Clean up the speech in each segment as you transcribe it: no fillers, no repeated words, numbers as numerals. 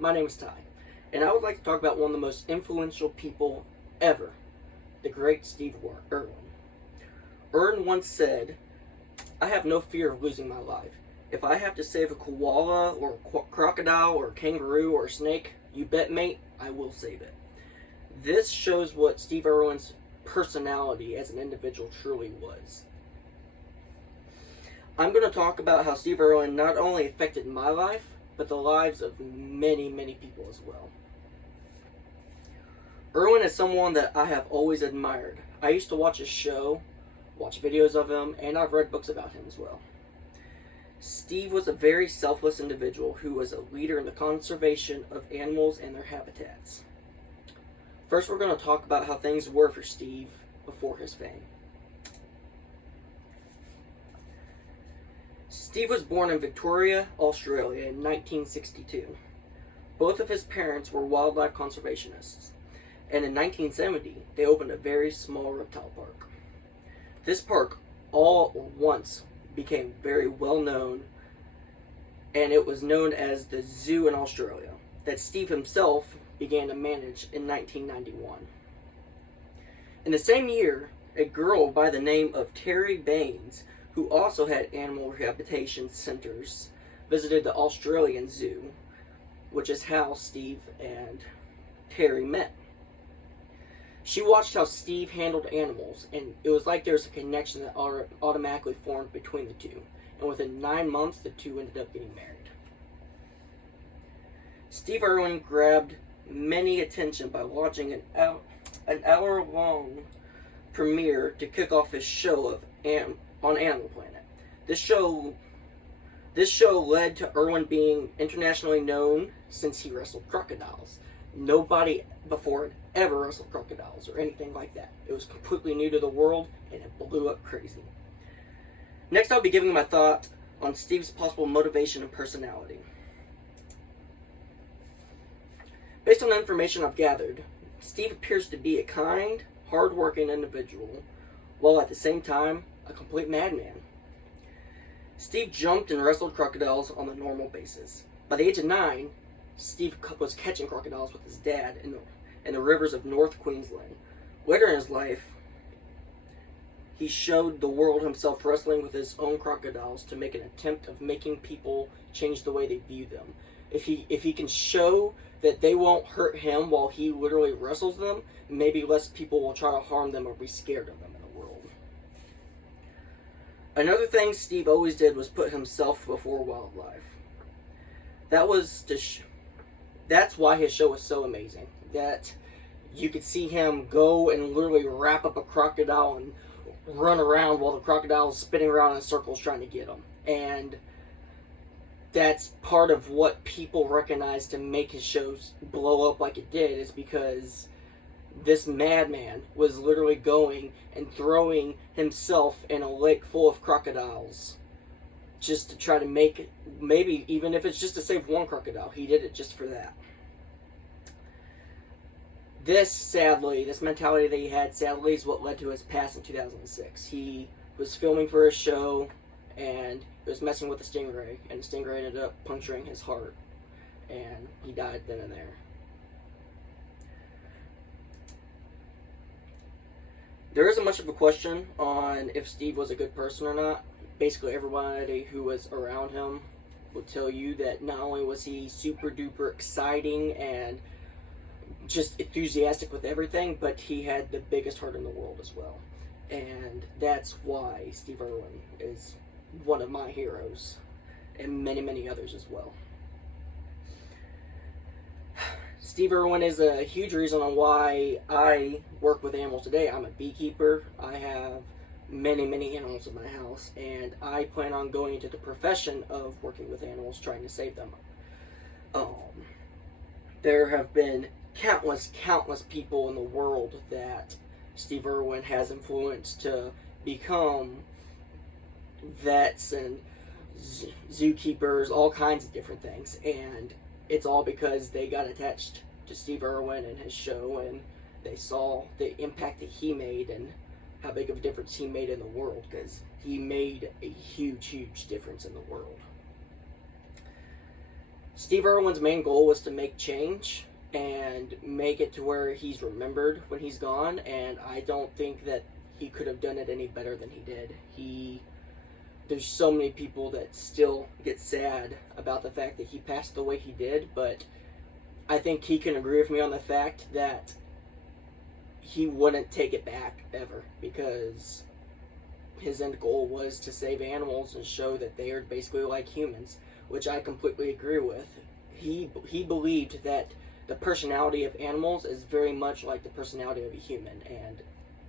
My name is Ty, and I would like to talk about one of the most influential people ever, the great Irwin. Irwin once said, "I have no fear of losing my life. If I have to save a koala or a crocodile or a kangaroo or a snake, you bet, mate, I will save it." This shows what Steve Irwin's personality as an individual truly was. I'm going to talk about how Steve Irwin not only affected my life, but the lives of many, many people as well. Irwin is someone that I have always admired. I used to watch his show, watch videos of him, and I've read books about him as well. Steve was a very selfless individual who was a leader in the conservation of animals and their habitats. First, we're going to talk about how things were for Steve before his fame. Steve was born in Victoria, Australia in 1962. Both of his parents were wildlife conservationists, and in 1970 they opened a very small reptile park. This park all at once became very well known, and it was known as the Zoo in Australia, that Steve himself began to manage in 1991. In the same year, a girl by the name of Terry Baines, who also had animal rehabilitation centers, visited the Australian Zoo, which is how Steve and Terry met. She watched how Steve handled animals, and it was like there was a connection that automatically formed between the two. And within 9 months, the two ended up getting married. Steve Irwin grabbed many attention by watching an hour-long premiere to kick off his show on Animal Planet. This show led to Irwin being internationally known since he wrestled crocodiles. Nobody before had ever wrestled crocodiles or anything like that. It was completely new to the world, and it blew up crazy. Next, I'll be giving my thought on Steve's possible motivation and personality. Based on the information I've gathered, Steve appears to be a kind, hard-working individual, while at the same time, a complete madman. Steve jumped and wrestled crocodiles on a normal basis. By the age of 9, Steve was catching crocodiles with his dad in the rivers of North Queensland. Later in his life, he showed the world himself wrestling with his own crocodiles to make an attempt of making people change the way they view them. If he can show that they won't hurt him while he literally wrestles them, maybe less people will try to harm them or be scared of them in the world. Another thing Steve always did was put himself before wildlife. That's why his show was so amazing. That you could see him go and literally wrap up a crocodile and run around while the crocodile is spinning around in circles trying to get him. And that's part of what people recognized to make his shows blow up like it did, is because this madman was literally going and throwing himself in a lake full of crocodiles just to try to make it, maybe even if it's just to save one crocodile, he did it just for that. This mentality that he had, sadly, is what led to his pass in 2006. He was filming for his show, and he was messing with the stingray, and the stingray ended up puncturing his heart, and he died then and there. There isn't much of a question on if Steve was a good person or not. Basically, everybody who was around him will tell you that not only was he super duper exciting and just enthusiastic with everything, but he had the biggest heart in the world as well. And that's why Steve Irwin is one of my heroes, and many, many others as well. Steve Irwin is a huge reason on why I work with animals today. I'm a beekeeper. I have many, many animals in my house, and I plan on going into the profession of working with animals, trying to save them. There have been countless people in the world that Steve Irwin has influenced to become vets and zookeepers, all kinds of different things, and it's all because they got attached to Steve Irwin and his show, and they saw the impact that he made and how big of a difference he made in the world, because he made a huge difference in the world. Steve Irwin's main goal was to make change and make it to where he's remembered when he's gone, and I don't think that he could have done it any better than he did. There's so many people that still get sad about the fact that he passed the way he did, but I think he can agree with me on the fact that he wouldn't take it back ever, because his end goal was to save animals and show that they are basically like humans, which I completely agree with. He believed that the personality of animals is very much like the personality of a human, and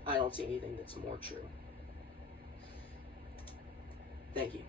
I don't see anything that's more true. Thank you.